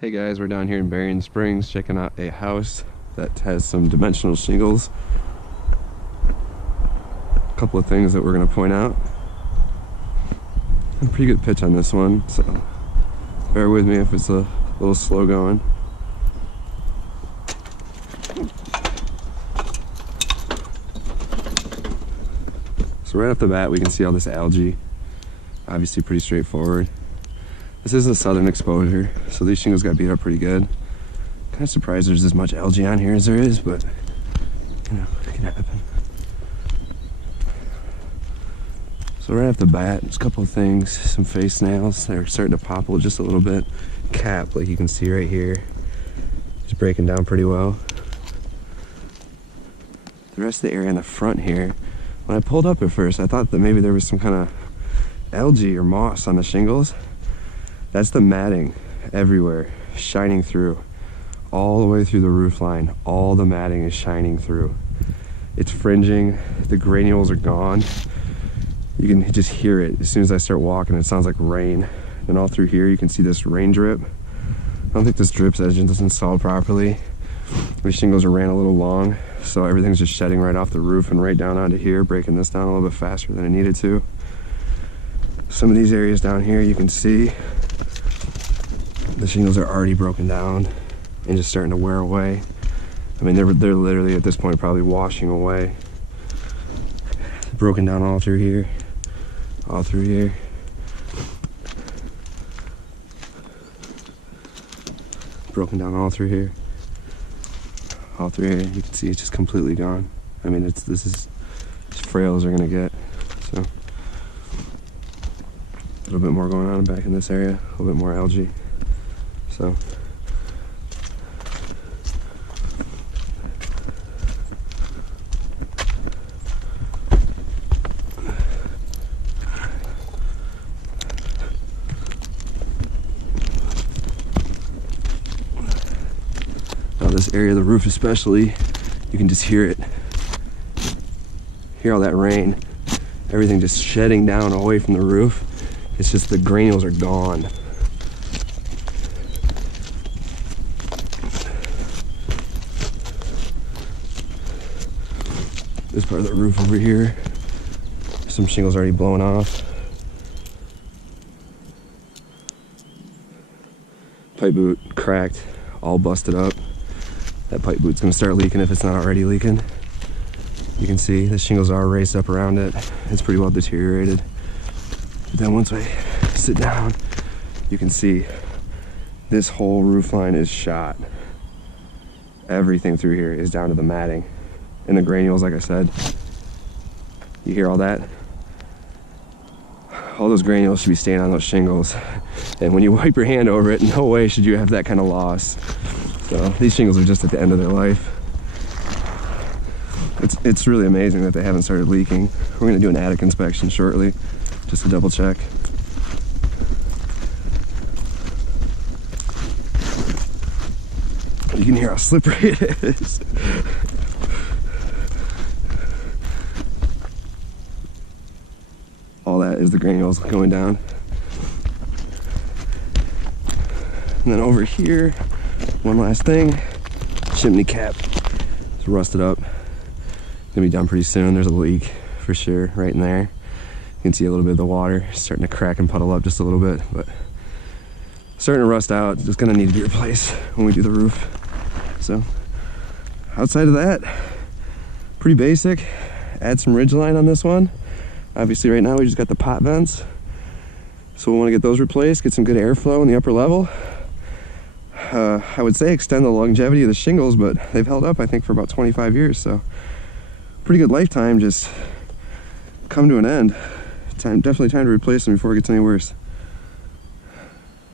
Hey guys, we're down here in Berrien Springs checking out a house that has some dimensional shingles. A couple of things that we're going to point out. A pretty good pitch on this one, so bear with me if it's a little slow going. So right off the bat we can see all this algae. Obviously pretty straightforward. This is a southern exposure, so these shingles got beat up pretty good. Kind of surprised there's as much algae on here as there is, but you know, it can happen. So right off the bat, there's a couple of things. Some face snails that are starting to popple just a little bit. Cap, like you can see right here, is breaking down pretty well. The rest of the area in the front here, when I pulled up at first, I thought that maybe there was some kind of algae or moss on the shingles. That's the matting everywhere, shining through, all the way through the roof line. All the matting is shining through. It's fringing, the granules are gone. You can just hear it as soon as I start walking. It sounds like rain. And all through here you can see this rain drip. I don't think this drip engine is installed properly. The shingles are ran a little long, so everything's just shedding right off the roof and right down onto here, breaking this down a little bit faster than it needed to. Some of these areas down here you can see the shingles are already broken down and just starting to wear away. I mean, they're literally at this point probably washing away. Broken down all through here, all through here. Broken down all through here, all through here. You can see it's just completely gone. I mean, this is as frail as they're gonna get. So a little bit more going on back in this area, a little bit more algae. So now this area of the roof especially, you can just hear it. Hear all that rain, everything just shedding down away from the roof. It's just the granules are gone. This part of the roof over here, some shingles already blown off. Pipe boot cracked, all busted up. That pipe boot's gonna start leaking if it's not already leaking. You can see the shingles are raised up around it. It's pretty well deteriorated. But then once I sit down, you can see this whole roof line is shot. Everything through here is down to the matting. And the granules, like I said, you hear all that? All those granules should be staying on those shingles. And when you wipe your hand over it, no way should you have that kind of loss. So these shingles are just at the end of their life. It's really amazing that they haven't started leaking. We're gonna do an attic inspection shortly, just to double check. You can hear how slippery it is. All that is the granules going down. And then over here, one last thing, chimney cap is rusted up. Gonna be done pretty soon. There's a leak for sure right in there. You can see a little bit of the water starting to crack and puddle up just a little bit, but starting to rust out. Just gonna need to be replaced when we do the roof. So outside of that, pretty basic. Add some ridgeline on this one. Obviously right now we just got the pot vents, so we want to get those replaced, get some good airflow in the upper level. I would say extend the longevity of the shingles, but they've held up I think for about 25 years, so pretty good lifetime just come to an end. Definitely time to replace them before it gets any worse.